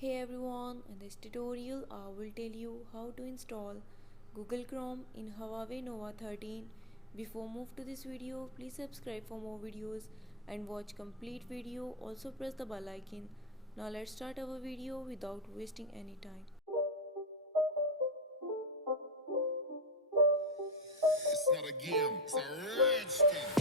Hey everyone, in this tutorial I will tell you how to install Google Chrome in Huawei Nova 13. Before move to this video, please subscribe for more videos and watch complete video. Also press the bell icon. Now let's start our video without wasting any time. It's not a game, it's a rich thing.